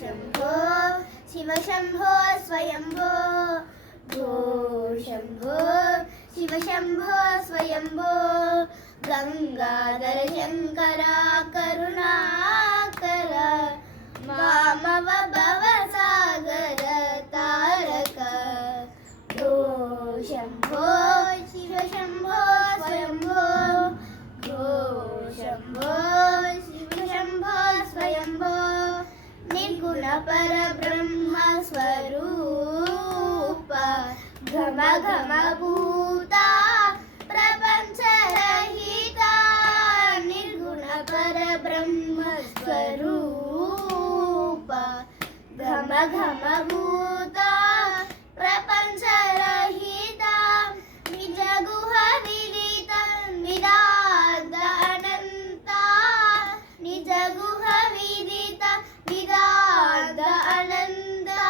शम्भो शिव शम्भो स्वयम्भो भो शम्भो शिव शम्भो स्वयम्भो गंगाधर शंकर करुणाकर मामव भवसागर तारक भो शम्भो शिव शम्भो स्वयम्भो भो शम्भो शिव शम्भो स्वयम्भो निर्गुण परब्रह्म स्वरूप घम घम भूता प्रपंच रहिता निर्गुण परब्रह्म स्वरूप घम घम भूता प्रपंच रहिता निज गुह विदित निदाद अनंता निज गुह विदित निदाद अनंता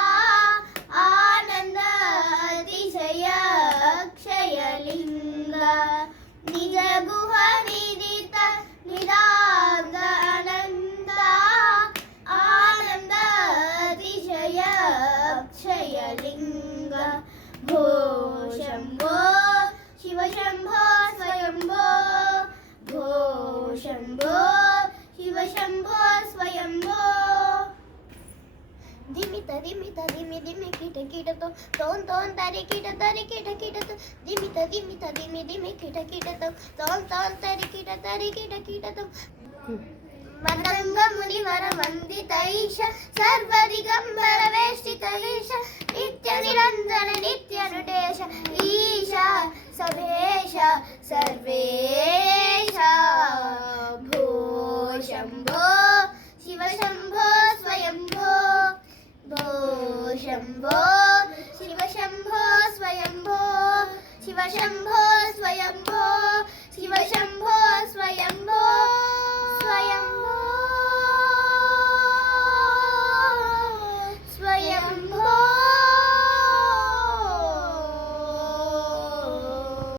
आनंद अतिशय अक्षयलिंग निज गुह विदित निदाद अनंता आनंद अतिशय अक्षयलिंग भो शम्भो शिव शम्भो स्वयम्भो भो शम्भो शिव शम्भो स्वयम्भो धिमित धिमित धिमि धिमि कीट कीट तो तोन तोन तारे कीट तो धिमित धिमित धिमि धिमि कीट तो तोन तोन तारे कीट तो मतंग मुनिवर वंदितैष सर्व